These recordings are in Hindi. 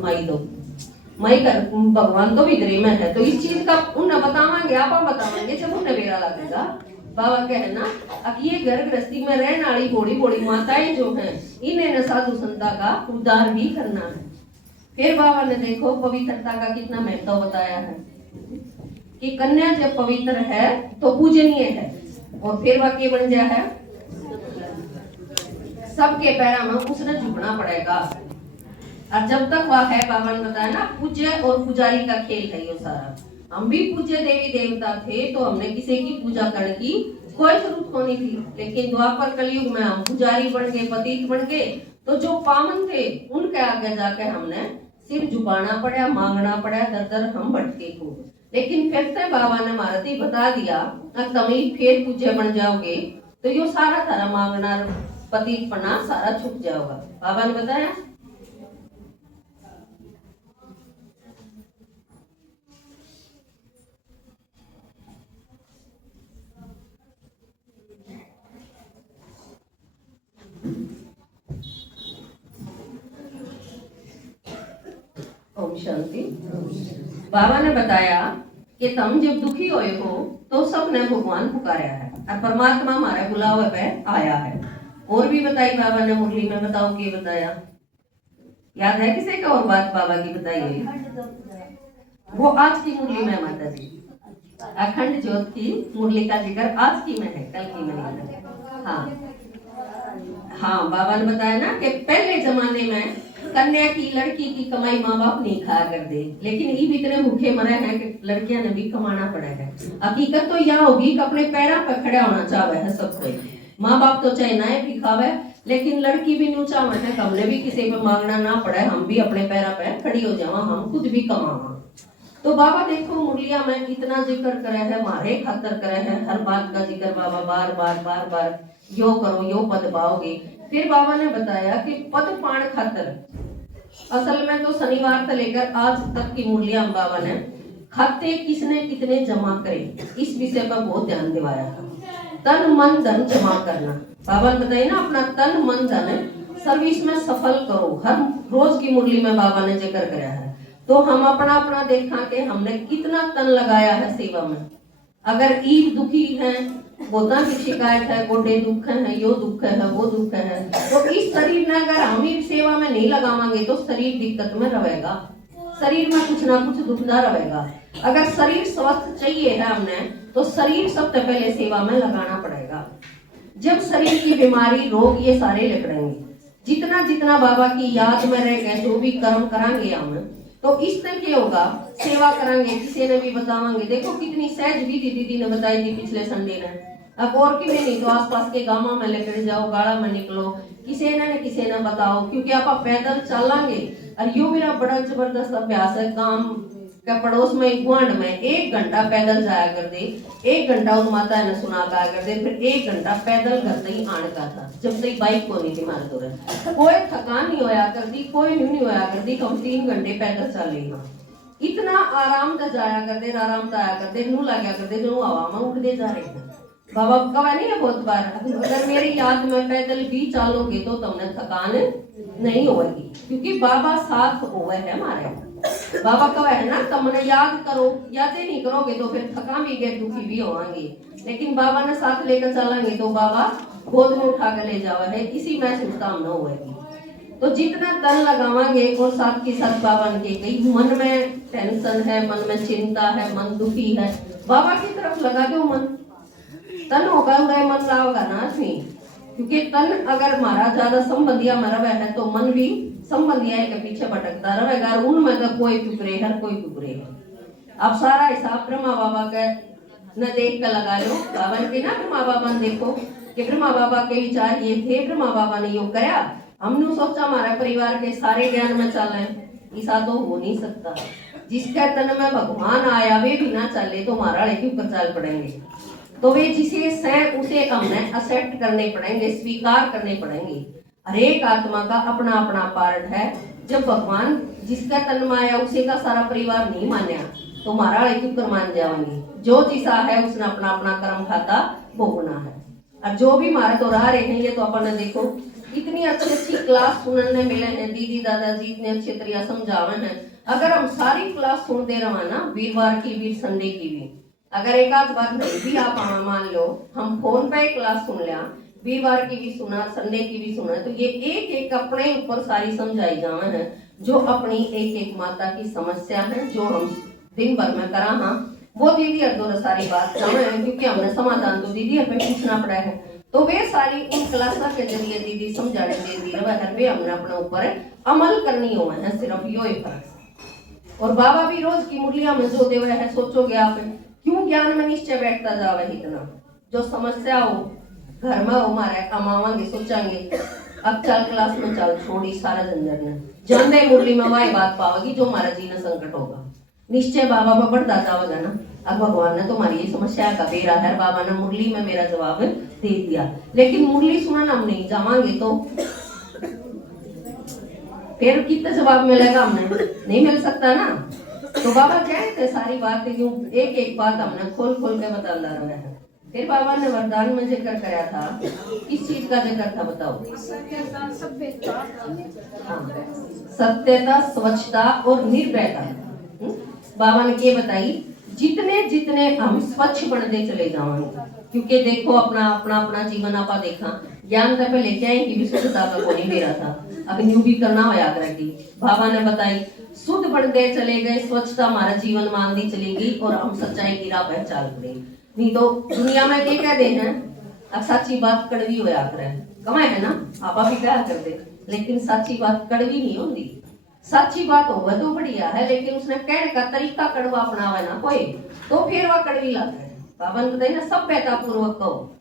माई दो माई कर भगवान तो भीतरी में है। तो इस चीज का उन्हें बतावांगे, आप बतावांगे जब उन्हें बेरा लगेगा। बाबा कहना अब ये घर गृहस्थी में रहने वाली बड़ी बड़ी माताएं जो हैं इन्हें न साधु संता का उद्धार भी करना है। फिर बाबा ने देखो पवित्रता का कितना महत्व बताया है कि कन्या जब पवित्र है तो पूजनीय है, और फिर वाक्य बन गया है सबके पैरों में उसने झुकना पड़ेगा। और जब तक वह है, बाबा ने बताया ना, पूज्य और पुजारी का खेल है ये सारा। हम भी पूज्य देवी देवता थे तो हमने किसी की पूजा करने की कोई जरूरत नहीं थी, लेकिन द्वापर कलयुग में हम पुजारी बन गए, पतित बन गए, तो जो पावन थे उनके आगे जाके हमने सिर झुकाना पड़ा, मांगना पड़ा, दर दर हम भटके खूब। लेकिन फिर से बाबा ने महारती बता दिया अगर तुम फिर पूज्य बन जाओगे तो यो सारा थारा मांगना पतित पना सारा छुप जाओगा। बाबा ने बताया ओम शांति। बाबा ने बताया कि तुम जब दुखी होए हो तो सबने भगवान पुकारा है और परमात्मा हमारे बुलावे पे आया है। और भी बताई बाबा ने मुरली में, बताओ क्या बताया, याद है किसी का और बात बाबा की बताई हुई? वो आज की मुरली में माता जी अखंड ज्योत की मुरली का जिक्र आज की में है, कल की में नहीं है। हाँ हाँ, बाबा ने बताया ना कि पहले जमाने में कन्या की लड़की की कमाई माँ बाप नहीं खाया कर दे, लेकिन ये भी इतने भूखे मरे हैं कि लड़कियां ने भी कमाना पड़ा है। हकीकत तो यह होगी कि अपने पैरों पर खड़ा होना चाहे है सब कोई। माँ बाप तो चाहे नाए भी खावे, लेकिन लड़की भी न्यू चाहे है हमने भी किसी पे मांगना ना पड़े, हम भी अपने पैरों पर खड़ी हो जावा, हम खुद भी कमावा। तो बाबा देखो मुरलिया में इतना जिक्र करे है, मारे खातर करे है, हर बात का जिक्र बाबा बार बार बार बार, यो करो यो पद पाओगे। फिर बाबा ने बताया कि पद पाण खातर, असल में तो शनिवार से लेकर आज तक की मुरलिया बाबा ने खाते किसने कितने जमा करे इस विषय पर बहुत ध्यान दिवाया था। तन मन धन जमा करना, बाबा ने बताया ना, अपना तन मन धन सर्विस में सफल करो। हर रोज की मुरली में बाबा ने जिक्र कराया है। तो हम अपना अपना देखा कि हमने कितना तन लगाया है सेवा में। अगर ईद दुखी है, गोदा की शिकायत है, गोडे दुख है, यो दुख है, वो दुख है, तो इस शरीर में अगर हम ही सेवा में नहीं लगावांगे तो शरीर दिक्कत में रहेगा, शरीर में कुछ ना कुछ दुखदा रहेगा। अगर शरीर स्वस्थ चाहिए है हमने तो शरीर सबसे पहले सेवा में लगाना पड़ेगा। जब शरीर की बीमारी रोग ये सारे लकड़ेंगे, जितना जितना बाबा की याद में रह गए जो भी कर्म करांगे हम, तो इस तरह क्या होगा, सेवा करांगे, किसी ने भी बतावांगे। देखो कितनी सहज विधि दीदी ने बताई थी पिछले संडे ने। अब और कि नहीं तो आसपास के गांवों में लेकर जाओ, गाड़ा में निकलो, किसी ने बताओ, क्योंकि आप पैदल चलांगे। और यो मेरा बड़ा जबरदस्त अभ्यास है, काम का पड़ोस में गुआंढ में 1 घंटा पैदल जाया कर दे, 1 घंटा उन माता ने सुना कर दे, फिर 1 घंटा पैदल घर से ही आने का था, जब से बाइक को नहीं थी मारे तो रहे। कोई थकान नहीं होया कर दी, कोई नहीं होया कर दी, हम 3 घंटे पैदल चल रही। इतना आराम से जाया कर दे, आराम से आया कर दे, नू लगा कर दे, जो हवा में उठते जा रहे हैं। बाबा कहा नहीं है बहुत बार, अगर मेरी याद में पैदल भी चालोगे तो तुमने थकान नहीं होगी, क्योंकि बाबा साथ हुए है हमारे। बाबा कहा है ना, तुमने याद करो, याद नहीं करोगे तो फिर थका भी गए, दुखी भी होंगे, लेकिन बाबा ने साथ लेकर चलेंगे तो बाबा गोद में उठा कर ले जावा है, इसी महसूस हम न होगी। तो जितना तन लगावांगे और साथ के साथ बाबा ने कही, मन में टेंशन है, मन में चिंता है, मन दुखी है, बाबा की तरफ लगा दो मन, तन होगा उड़े मन लाओगा ना आदमी। क्योंकि तन अगर हमारा ज्यादा संबंधिया में रहे है तो मन भी संबंधिया के पीछे भटकता रहेगा, उनमें तो कोई टुकड़े हर कोई टुकड़े है। अब सारा हिसाब ब्रह्मा बाबा के न देख कर लगा लो, बाबा के ना ब्रह्मा बाबा ने देखो कि ब्रह्मा बाबा के विचार ये थे, ब्रह्मा बाबा ने योग कराया, हमने सोचा हमारे परिवार के सारे ज्ञान में चले, ऐसा तो हो नहीं सकता। जिसके तन में भगवान आया वे भी ना चले तो हमारा लेके ऊपर चल पड़ेंगे। तो वे जिसे सह उसे हमने एक्सेप्ट करने पड़ेंगे, स्वीकार करने पड़ेंगे। हर एक आत्मा का अपना अपना पार्ट है। जब भगवान जिसका तन में आया उसे का सारा परिवार नहीं मान्या तो हमारा लेके ऊपर मान जाएंगे। जो जिसा है उसने अपना अपना कर्म खाता भोगना है। और जो भी हमारे तो रह रहे हैं, ये तो अपन ने देखो इतनी अच्छी अच्छी क्लास सुनने मिले हैं, दीदी दादाजी इतने अच्छे तरीके समझावे हैं। अगर हम सारी क्लास सुनते रहा ना, वीरवार की भी संडे की भी, अगर एक आध बार नहीं भी आप मान लो हम फोन पे क्लास सुन लिया, वीरवार की भी सुना, संडे की भी सुना, तो ये एक एक अपने ऊपर सारी समझाई जावे हैं, जो अपनी एक एक माता की समस्या है, जो हम दिन भर में करा हाँ वो दीदी अर्धो सारी बात जावे हैं, क्योंकि हमने समाधान तो दीदी पे पूछना पड़ा है। तो वे सारी उन क्लासा के जरिए दीदी समझाने देती है, वे हमने अपने ऊपर अमल करनी हुआ है, सिर्फ यो ही फर्क। और बाबा भी रोज की मुरलिया में जो देवे है, सोचोगे आप क्यों ज्ञान में निश्चय बैठता जावे इतना, जो समस्या हो घर में हो मारे कमावांगे सोचांगे, अब चल क्लास में चल छोड़ी सारा झंझट ने जानदे मुरली में वही बात पाओगी जो हमारा जीना संकट होगा, निश्चय बाबा पर बढ़ता जाओगा ना। अब भगवान ने तुम्हारी ये समस्या का बेरा है, बाबा ने मुरली में मेरा जवाब दे दिया, लेकिन मुरली सुनना हम नहीं जावांगे तो फिर कितना जवाब मिलेगा, हमें नहीं मिल सकता ना। तो बाबा कहते सारी बात एक एक बात हमने खोल खोल के बता रहा है। फिर बाबा ने वरदान में जिक्र कराया था, किस चीज का जिक्र था बताओ? सत्यता, स्वच्छता और निर्भयता। बाबा ने ये बताई, जितने जितने हम स्वच्छ बनते चले जाएंगे, क्योंकि देखो अपना अपना अपना जीवन आपा देखा, ज्ञान तो पहले क्या है कि विशुद्धता का कोई नहीं मेरा था, अब न्यू भी करना हो याद रखी। बाबा ने बताई शुद्ध बनते चले गए, स्वच्छता हमारा जीवन मानती चलेगी और हम सच्चाई की राह पर चाल पड़े। नहीं तो दुनिया में क्या कहते हैं, अब सच्ची बात कड़वी हो याद रहे कमाए है ना, आपा भी क्या करते, लेकिन सच्ची बात कड़वी नहीं होती। सच्ची बात होगा तो बढ़िया है, लेकिन उसने कहने का तरीका कड़वा अपनावा ना कोई, तो फिर वह कड़वी लगता है। बाबा ने बताया ना, सभ्यता पूर्वक कहो,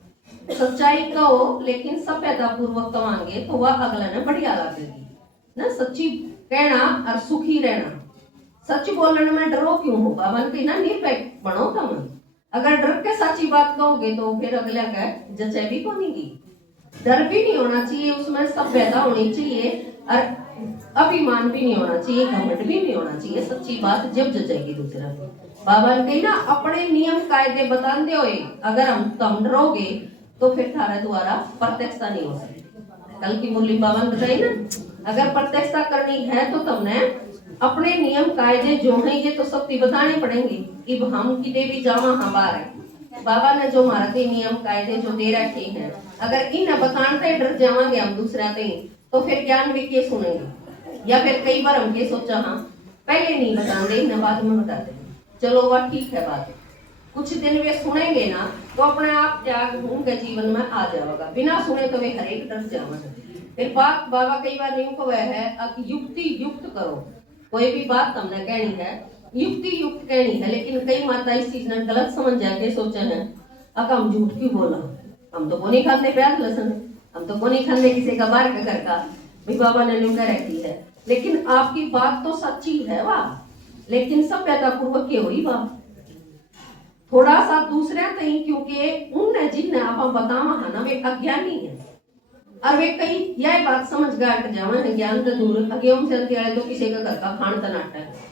सच्चाई कहो, लेकिन सभ्यता पूर्वक कमांगे तो वह अगला ने बढ़िया लगेगी ना। सच्ची कहना और सुखी रहना, सच बोलने में डरो क्यों हो, बाबा ने ना निर्भय बनो तुम। अगर डर के सच्ची बात कहोगे तो फिर अगला का जचे भी बनेगी। डर भी नहीं होना चाहिए, उसमें सभ्यता होनी चाहिए और अभिमान भी नहीं होना चाहिए, घमंड भी नहीं होना चाहिए। सच्ची बात जब जचेगी दूसरा। बाबा ने कही ना, अपने नियम कायदे बताते हुए अगर हम तुम डरोगे तो फिर थारे द्वारा प्रत्यक्षता नहीं हो सकती। कल की मुरली बाबा ने बताई ना, अगर प्रत्यक्षता करनी है तो तुमने अपने नियम कायदे जो हैं ये तो सबकी बताने पड़ेंगे। इब हम किते भी जावा हमारे बाबा ने जो हमारे नियम कायदे जो दे रखे हैं, अगर इन बताते डर जावांगे हम दूसरा तो फिर ज्ञान भी के सुनेंगे। या फिर कई बार हम ये सोचा हाँ पहले नहीं बताते न बाद में बताते, चलो वह ठीक है बात, कुछ दिन वे सुनेंगे ना तो अपने आप त्याग उनके जीवन में आ जाएगा, बिना सुने तो वे हर एक डर जाएंगे। फिर बात बाबा कई बार नहीं को है अब युक्ति युक्त करो, कोई भी बात हमने कहनी है युक्ति युक्त कहनी है, लेकिन कई माता इस चीज ने गलत समझ जाके सोचे हैं अब हम झूठ क्यों बोला, हम तो को नहीं खाते प्याज लहसुन, हम तो को नहीं खाते किसी का बाहर का घर का, भी बाबा ने न्यू रखी है। लेकिन आपकी बात तो सच्ची है वाह, लेकिन सभ्यता पूर्वक के हुई बात थोड़ा सा दूसरे तई, क्योंकि उनने जिनने आप बतावा है ना वे अज्ञानी है और वे कई यह बात समझ गए जावा है ज्ञान तो दूर अगे हम चलते आए तो किसी का घर का खान तनाटा है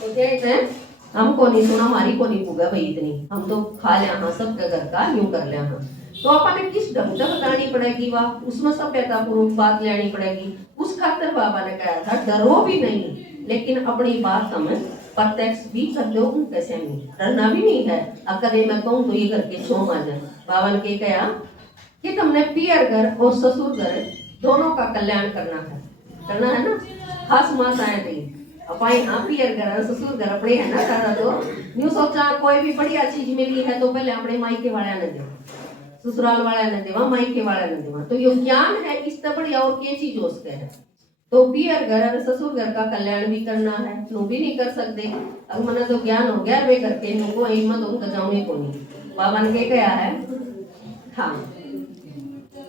तो कहते हैं हमको नहीं सुना हमारी को नहीं पुगा भाई इतनी, हम तो खा लिया हाँ सबके घर का यूं कर लिया हाँ, तो अपने किस ढंग से बतानी पड़ेगी वाह, उसमें सभ्यता पूर्वक बात लेनी पड़ेगी। उस खातर बाबा ने कहा था डरो भी नहीं, लेकिन अपनी बात हमें प्रत्यक्ष भी कर दो, कैसे नहीं डरना भी नहीं है। अगर मैं कहूँ तो ये करके छो आ जाए, बाबा ने कहा कि तुमने पियर घर और ससुर घर दोनों का कल्याण करना है ना। खास मात आए थे अपाई हाँ पियर घर ससुर घर अपने है ना सारा, तो न्यू सोचा कोई भी बढ़िया चीज मिली है तो पहले अपने मायके वाला ने दे, ससुराल वाला ने देवा, मायके वाला ने देवा, तो ये ज्ञान है इससे बढ़िया और क्या चीज हो सकते हैं। तो पियर घर और ससुर घर का कल्याण भी करना है, नो भी नहीं कर सकते। अब मना तो ज्ञान हो गया वे करके नको हिम्मत उनका जाऊंगी को नहीं। बाबा ने क्या है हाँ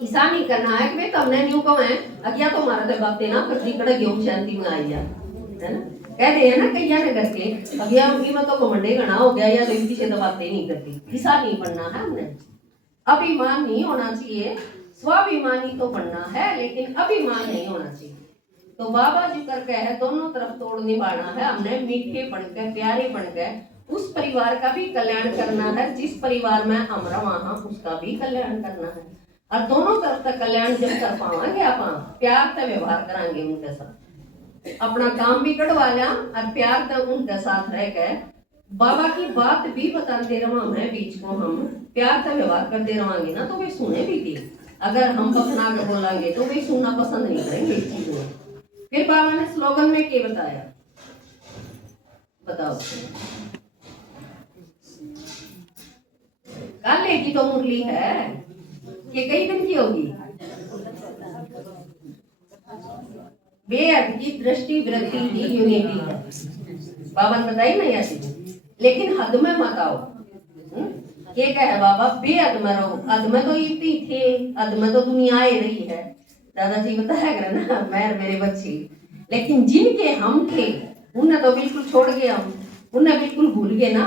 ऐसा नहीं करना है कि भाई तुमने न्यू को है अज्ञा तो मारा तो बातें ना करती कड़े गेहूं शांति में आई जा है ना, कहते हैं ना कई ने करके अज्ञा कीमत तो घमंडे गणा हो गया या तो इनकी से बातें नहीं करती, ऐसा नहीं बनना है हमने। अभिमान नहीं होना चाहिए, स्वाभिमानी तो बनना है लेकिन अभिमान नहीं होना चाहिए। तो बाबा जी करके है दोनों तरफ तोड़ निभाना है हमने, मीठे बनकर प्यारे बनकर उस परिवार का भी कल्याण करना है, जिस परिवार में हम रहा उसका भी कल्याण करना है। और दोनों तरफ का कल्याण जब कर पावांगे आप प्यार से व्यवहार करांगे उनके साथ, अपना काम भी कढ़वा लिया और प्यार से उनके साथ रह गए, बाबा की बात भी बताते रहा मैं बीच को हम प्यार से व्यवहार करते रहोगे ना तो वे सुने भी थी। अगर हम बखना के बोलेंगे तो वे सुनना पसंद नहीं करेंगे इस चीज में। फिर बाबा ने स्लोगन में क्या बताया, बताओ। काले की तो मुरली है कि कई दिन की होगी, बेहद की दृष्टि वृत्ति ही यूनिटी है, बाबा ने बताई नहीं ऐसी, लेकिन हद में मत आओ। ये कहे बाबा बेहद में रहो, हद में तो इतनी थे, हद में तो दुनिया आ रही है, दादाजी बताया करे ना मैं मेरे बच्चे, लेकिन जिनके हम थे उन्हें तो बिल्कुल छोड़ गए, हम उन्हें बिल्कुल भूल गए ना,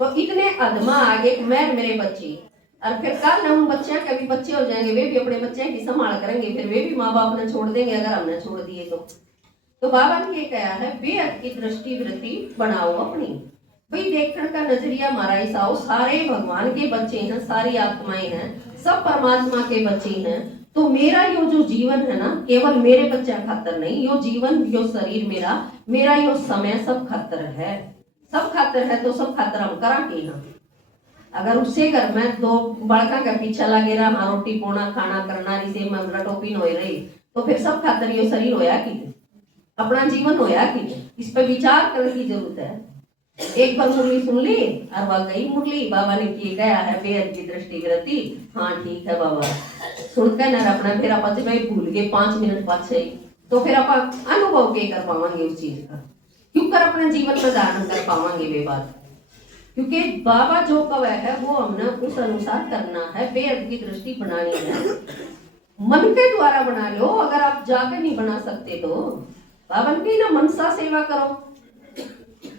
तो इतने अदमा आगे मैं मेरे बच्चे, और फिर कल हम बच्चे कभी बच्चे हो जाएंगे, वे भी अपने बच्चे की संभाल करेंगे, फिर वे भी माँ बाप ने छोड़ देंगे अगर हमने छोड़ दिए तो बाबा ने ये कहा है बेहद की दृष्टि वृत्ति बनाओ अपनी, भाई देखने का नजरिया हमारा ऐसा हो, सारे भगवान के बच्चे हैं, सारी आत्माएं हैं, सब परमात्मा के बच्चे हैं, तो मेरा यो जो जीवन है ना केवल मेरे बच्चे खातर नहीं, यो जीवन यो शरीर मेरा यो समय सब खातर है, सब खातर है तो सब खातर हम करा के ना, अगर उससे घर में दो बड़का का पीछा लगे रहा रोटी पोना खाना करना जिसे मैं टोपी हो रही, तो फिर सब खातर यो शरीर होया कि अपना जीवन होया कि, इस पर विचार करने की जरूरत है। एक बार मुरली सुन ली और वह गई मुरली, बाबा ने किए गया है बेहद की दृष्टि वृत्ति, हाँ ठीक है बाबा सुनकर न अपना फिर आप भाई भूल गए 5 मिनट पाछे, तो फिर आप अनुभव के कर पावांगे उस चीज का, क्यों कर अपने जीवन में धारण कर पावांगे वे बात, क्योंकि बाबा जो कवे है वो हमने उस अनुसार करना है, बेहद की दृष्टि बनानी है, मन के द्वारा बना लो, अगर आप जाकर नहीं बना सकते तो बाबा ने ना मनसा सेवा करो,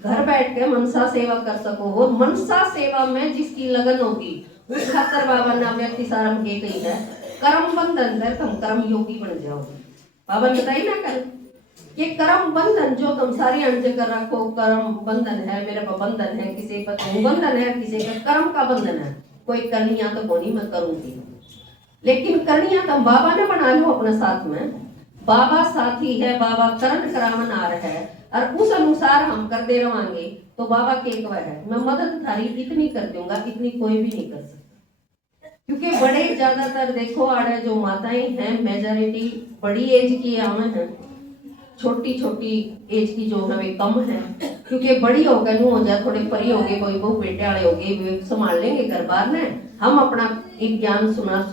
घर बैठ के मनसा सेवा कर सको, वो मनसा सेवा में जिसकी लगन होगी उस खातर बाबा ने व्यक्ति सारम के कही है कर्म बंधन है तुम कर्म योगी बन जाओगे, बाबा ने बताई ना कर ये कर्म बंधन जो तुम सारी अणज कर रखो, कर्म बंधन है, मेरे पर बंधन है, किसी पर बंधन है, किसी का कर्म का बंधन है, कोई करनिया तो कोनी मैं करूंगी, लेकिन करनिया तुम बाबा ने बना लो अपने साथ में, बाबा साथी है, बाबा करण करावन आ रहा है, और उस अनुसार हम कर दे रहोगे तो बाबा के एक है मैं मदद थारी इतनी कर दूंगा इतनी कोई भी नहीं कर सकता, क्योंकि बड़े ज्यादातर देखो आड़े जो माताएं हैं मेजॉरिटी बड़ी एज की हमें है, छोटी छोटी एज की जो है वे कम है, क्योंकि बड़ी हो गए हो जाए थोड़े परी हो गए, कोई बहु बेटे वाले हो गए वे संभाल लेंगे घर बार ने, हम अपना एक ज्ञान सुना,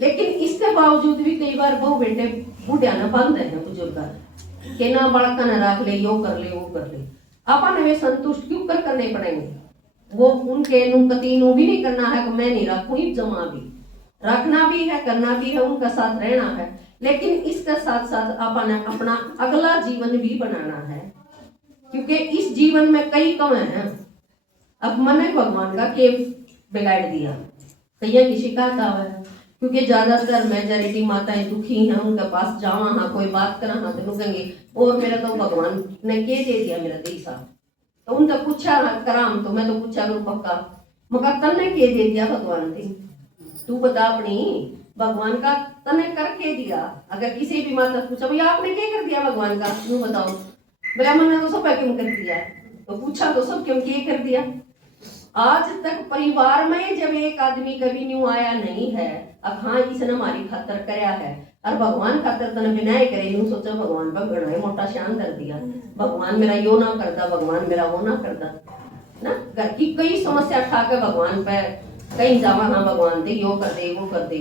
लेकिन इसके बावजूद भी कई बार बहु बेटे बूढ़िया न बंद है बुजुर्ग के ना बालका न रख ले, यो कर ले वो कर ले, अपन वे संतुष्ट क्यों कर करने पड़ेंगे, वो उनके नुकती नु भी नहीं करना है कि मैं नहीं रखूं, जमा भी रखना भी है, करना भी है, उनका साथ रहना है, लेकिन इसके साथ साथ अपन अपना अगला जीवन भी बनाना है, क्योंकि इस जीवन में कई कम है, अब मैंने भगवान का के बिगाड़ दिया, कई की शिकायत आवे, क्योंकि ज्यादातर मेजॉरिटी माताएं दुखी हैं, उनके पास जावा हाँ कोई बात करा हाँ तो कहेंगे और मेरा तो भगवान ने के दे दिया मेरा देसा, तो उनसे पूछा कराम तो मैं तो पूछा करूँ पक्का मगर तन्ने के दे दिया भगवान ने, तू बता अपनी भगवान का तने करके दिया, अगर किसी भी माता पूछा भैया आपने क्या कर दिया भगवान का, तू बताओ, बोला मैंने तो सब क्यों कर दिया, तो पूछा तो सब क्यों क्या कर दिया, आज तक परिवार में जब एक आदमी कभी न्यू आया नहीं है, अब हाँ इसने हमारी खातर कराया है, और भगवान खातर तने बिना ही करे यूं सोचा भगवान पर गड़ा मोटा शान कर दिया, भगवान मेरा यो ना करता, भगवान मेरा वो ना करता ना, घर की कई समस्या उठा के भगवान पे कहीं जावा हाँ भगवान दे यो कर दे वो कर दे,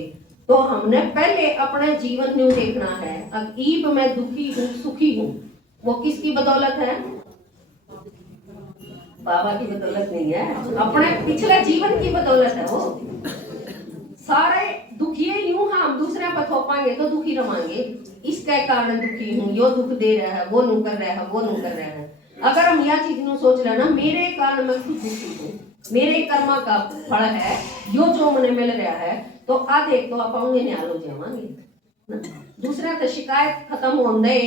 तो हमने पहले अपना जीवन न्यू देखना है, अब ईब मैं दुखी हूँ सुखी हूँ वो किसकी बदौलत है, बाबा की बदौलत नहीं है, अपने पिछले जीवन की बदौलत है, वो सारे दुखी यूं हम दूसरे पर थोपांगे तो दुखी रवांगे, इसके कारण दुखी हूँ, यो दुख दे रहा है, वो नु कर रहा है, वो नु कर रहा है, अगर हम यह चीज नु सोच लेना मेरे कारण मैं खुद दुखी हूँ, मेरे कर्मा का फल है यो जो मुझे मिल रहा है, तो आधे तो आप आऊंगे न्याल हो जावांगे, दूसरा तो शिकायत खत्म हो दे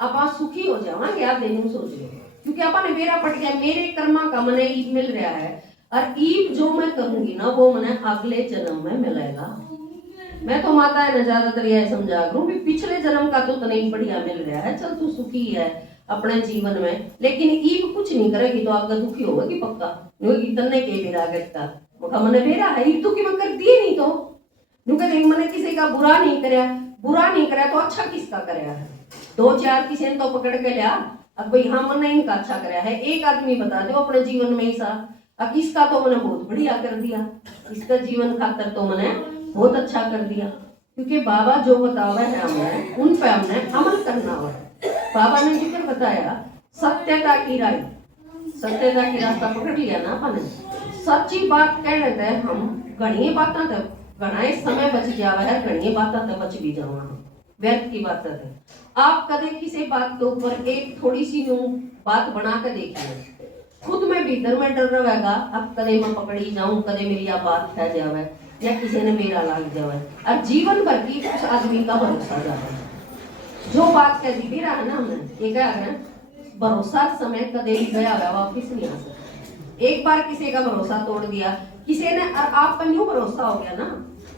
आप सुखी हो जावांगे, आप देने सोच लो, क्योंकि अपन मेरा पट गया मेरे कर्मा का मने ईब मिल रहा है, और ईब जो मैं करूंगी ना वो मने अगले जन्म में मिलेगा, मैं तो माता है ना ज्यादातर यह समझा करूं भी पिछले जन्म का तो नहीं बढ़िया मिल रहा है, चल तू सुखी है अपने जीवन में, लेकिन ईब कुछ नहीं करेगी तो आपका दुखी होगा कि पक्का नहीं तन्ने के बेरा करता मुखा मने बेरा है ईब तो कि मैं कर दिए नहीं तो नुका नहीं मैंने किसी का बुरा नहीं करया तो अच्छा किसका करया है। दो चार किसी ने तो पकड़ के लिया, अब भाई हाँ मैंने इनका अच्छा करया है, एक आदमी बता दो अपने जीवन में ही सा अब इसका तो मैंने बहुत बढ़िया कर दिया, इसका जीवन खातर तो मैंने बहुत अच्छा कर दिया, क्योंकि बाबा जो बतावा है हमें उन पे हमने अमल करना हो। बाबा ने जिक्र बताया सत्यता की रास्ता पकड़ लिया ना अपन सच्ची बात कह रहे थे हम घनी बातें थे घना समय बच जावा है, घनी बातें थे बच भी जावा हम व्यर्थ की बातें थे। आप कदे किसी बात के ऊपर एक थोड़ी सी बात बना के देखिए, खुद में भीतर में डर रहेगा अब कदे मैं पकड़ी जाऊं, कदे मेरी यह बात फै जावे या किसी ने मेरा लाग जावे, और जीवन भर की उस आदमी का भरोसा जावे। जो बात कह दी रहा है ना हमने ये क्या है भरोसा समय कदे भी गया हुआ वापिस नहीं आ सकता। एक बार किसी का भरोसा तोड़ दिया किसी ने, आप पर न्यू भरोसा हो गया ना,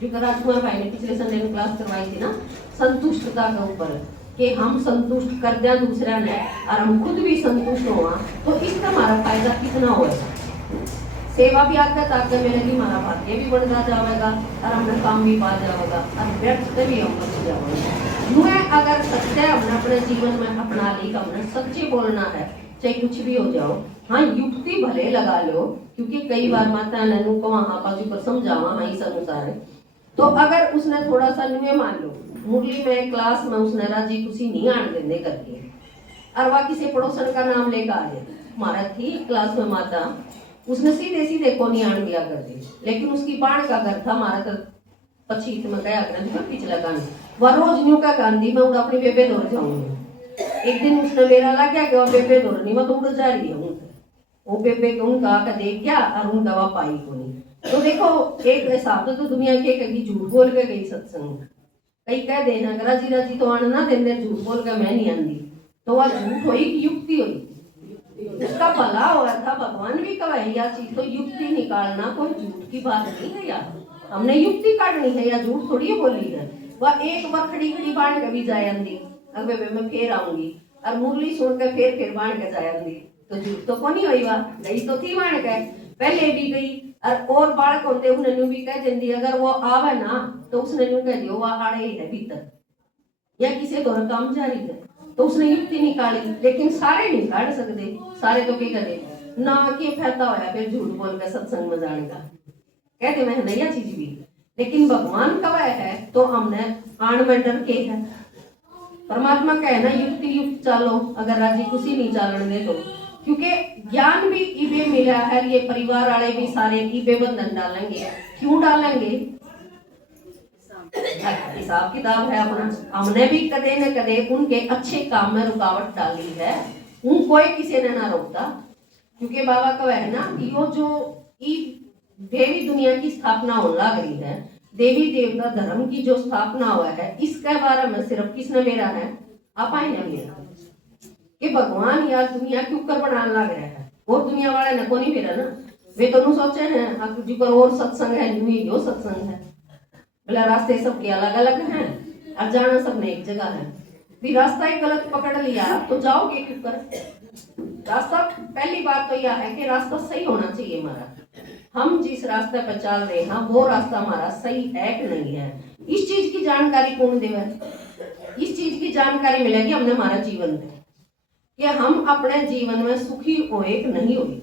जो राजकुमार भाई ने पिछले संडे में क्लास करवाई थी ना संतुष्टता के ऊपर कि हम संतुष्ट कर दिया दूसरा ने और हम खुद भी संतुष्ट हुआ तो इसका हमारा फायदा कितना होगा। सेवा भी आगे मेरे लिए हमारा भाग्य भी बढ़ता जाएगा और हमने काम भी पा जाएगा और व्यर्थ से भी हम बच जाएंगे। अगर सच्चाई हमने अपने जीवन में अपना ली हमने सच्चे बोलना है चाहे कुछ भी हो जाओ, हाँ युक्ति भले लगा लो क्योंकि कई बार माता ननू को वहां पास ऊपर समझावा हाँ इस अनुसार है, तो अगर उसने थोड़ा सा नुए मान लो मुरली में क्लास में उसने राजी खुशी नहीं आने देने करके और वह किसी पड़ोसन का नाम लेकर आ जाए, हमारा थी क्लास में माता उसने सीधे सीधे को नहीं आन दिया कर दी, लेकिन उसकी बाण का घर था हमारा तो पछीत में गया पिछला गांधी वह रोज न्यू का गांधी मैं उड़ अपनी बेबे दौड़ जाऊंगी। एक दिन उसने मेरा लग गया कि वह बेबे दौड़ नहीं वह तो उड़ जा रही है उनसे वो बेबे को उनका आकर देख गया और उनका वह पाई को नहीं। तो देखो एक हिसाब तो दुनिया के कभी झूठ बोल के गई सत्संग कई कह देना राजी राजी तो आना ना देने झूठ बोल के मैं नहीं आंदी तो वह झूठ हुई कि युक्ति हुई उसका भला हुआ था। भगवान भी कहा यह चीज तो युक्ति निकालना कोई झूठ की बात नहीं है यार, हमने युक्ति काटनी है या झूठ थोड़ी बोली है। वह एक बार खड़ी खड़ी बांध के भी जाए आंदी अगर मैं फिर आऊंगी और मुरली सुन के फिर बांध के जाए आंदी तो झूठ तो कौन हुई वह गई तो थी बांध के पहले भी गई और बाढ़ होते उन्हें भी कह देंदी अगर वो आवे ना तो उसने कह दियो वह आड़े ही है भीतर या किसी दौर काम जारी है तो उसने युक्ति निकाली, लेकिन सारे नहीं काट सकते, सारे तो क्या करे ना कि फैलता होया फिर झूठ बोल कर सत्संग में जाने का कहते मैं नया चीज भी, लेकिन भगवान का है तो हमने आण में डर के है। परमात्मा का है ना युक्ति युक्त चालो अगर राजी खुशी नहीं चालन दे तो, क्योंकि ज्ञान भी इबे मिला है, ये परिवार वाले भी सारे इबे बंधन डालेंगे, क्यों डालेंगे हिसाब किताब है अपना। हमने भी कदे न कदे उनके अच्छे काम में रुकावट डाली है, उनको किसी ने ना रोकता, क्योंकि बाबा का है ना कि वो जो देवी दुनिया की स्थापना होने लग रही है, देवी देवता धर्म की जो स्थापना हुआ है इसके बारे में सिर्फ किसने मेरा है आप ही ने मेरा कि भगवान या दुनिया के ऊपर बनाने लग रहा है और दुनिया वाले ने को नहीं मेरा ना वे तो सोचे हैं जी पर और सत्संग है जो सत्संग है बोला रास्ते सबके अलग अलग हैं और जाना सबने एक जगह है, भी रास्ता ही गलत पकड़ लिया तो जाओगे क्यों कर। रास्ता पहली बात तो यह है कि रास्ता सही होना चाहिए हमारा, हम जिस रास्ते पर चल रहे हैं वो रास्ता हमारा सही है कि नहीं है, इस चीज की जानकारी कौन देगा, इस चीज की जानकारी मिलेगी हमने हमारा जीवन में कि हम अपने जीवन में सुखी होए कि नहीं होए,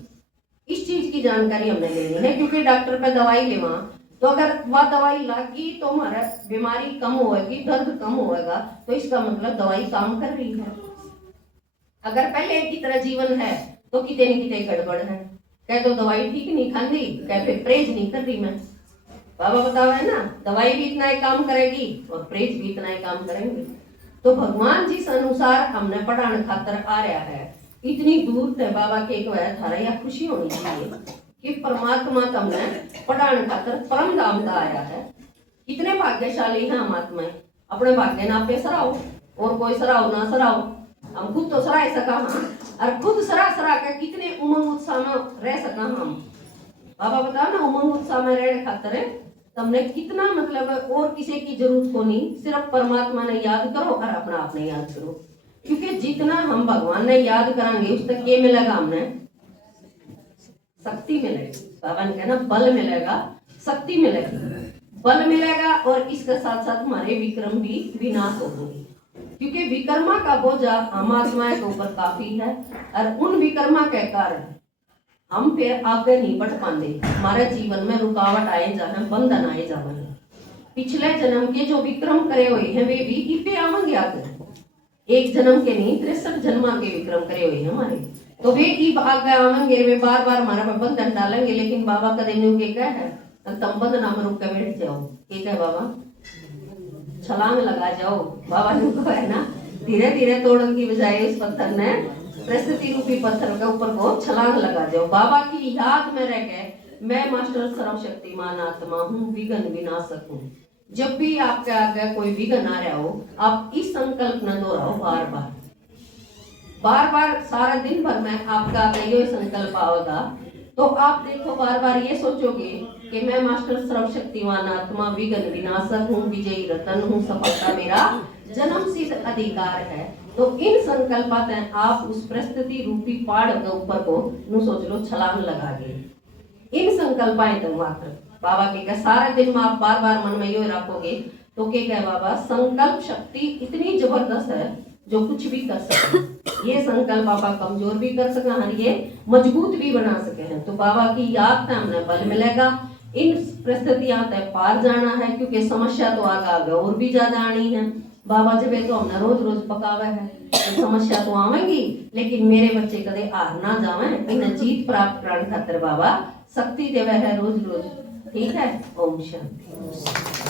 इस चीज की जानकारी हमने लेनी है। क्योंकि डॉक्टर पे दवाई लेवा तो अगर वह दवाई लगी तो हमारा बीमारी कम होएगी, दर्द कम होएगा, तो इसका मतलब दवाई काम कर रही है। अगर पहले की तरह जीवन है तो कितने न कितने गड़बड़ है, कह तो दवाई ठीक नहीं खाती, कह फिर परहेज नहीं कर रही मैं, बाबा बतावा है ना दवाई भी इतना ही काम करेगी और परहेज भी इतना ही काम करेंगे। तो भगवान जिस अनुसार हमने पढ़ाने खातर आ रहा है इतनी दूर से बाबा के एक वह थारा या खुशी होनी चाहिए कि परमात्मा हमने पढ़ाने खातर परम धाम का आया है। कितने भाग्यशाली हैं हम आत्माएं, अपने भाग्य ना पे सराओ और कोई सराओ ना सराओ, हम खुद तो सराय सका हाँ और खुद सरा के कितने उमंग उत्साह में रह सका हम। बाबा बताओ ना उमंग उत्साह में रहने खातर तुमने कितना मतलब और किसी की जरूरत को नहीं, सिर्फ परमात्मा ने याद करो और अपना आपने याद करो। क्योंकि जितना हम भगवान ने याद करेंगे उस तक ये मिलेगा, हमने शक्ति मिलेगी। बाबा ने कहना बल मिलेगा, शक्ति मिलेगी, बल मिलेगा और इसके साथ साथ हमारे विक्रम भी विनाश होंगे। क्योंकि विकर्मा का बोझा हम आत्माएं के ऊपर काफी है और उन विकर्मा के कारण हम फिर आगे नहीं बढ़ पाते। हमारे जीवन में रुकावट आए जाए, बंधन आए जाए। पिछले जन्म के जो विक्रम करे हुए हैं वे भी इपे आवेंगे आगे, एक जन्म के नहीं 63 जन्म के विक्रम करे हुए हैं हमारे, तो वे इब आगे आवेंगे, वे बार बार हमारा पे बंधन डालेंगे। लेकिन बाबा का दिन के क्या है, तम बंधन में रुक के बैठ जाओ, ठीक है बाबा छलांग लगा जाओ। बाबा ने कहा है ना, धीरे धीरे तोड़न की बजाय इस पत्थर ने परिस्थिति रूपी पत्थर के ऊपर को छलांग लगा जाओ। बाबा की याद में रह गए, मैं मास्टर सर्वशक्तिमान आत्मा हूँ, विघ्न विनाशक हूँ। जब भी आपके आगे कोई विघ्न आ रहा हो, आप इस संकल्प न दोहराओ बार बार बार बार, सारा दिन भर में आपका आगे ये संकल्प आएगा तो आप देखो बार बार ये सोचोगे कि मैं मास्टर सर्वशक्तिमान आत्मा, विघ्न विनाशक हूँ, विजयी रतन हूँ, सफलता मेरा जन्म सिद्ध अधिकार है। तो इन संकल्पात आप उस परिस्थिति रूपी पहाड़ के ऊपर को नु सोच लो छलांग लगा गए। इन संकल्पाएं तो मात्र बाबा के सारा दिन में आप बार बार मन में यो रखोगे तो क्या कहे बाबा, संकल्प शक्ति इतनी जबरदस्त है जो कुछ भी कर सके। ये संकल्प बाबा कमजोर भी कर सके और ये मजबूत भी बना सके हैं। तो बाबा की याद से हमने बल मिलेगा, इन परिस्थितियां तक पार जाना है। क्योंकि समस्या तो आगे और भी ज्यादा आनी है। बाबा जब तो हमने रोज रोज पकावा है, तो समस्या तो आवेंगी, लेकिन मेरे बच्चे कदे हार ना जावे, इन्हें जीत प्राप्त करने खातिर बाबा शक्ति देवे है रोज रोज, ठीक है। ओम शांति।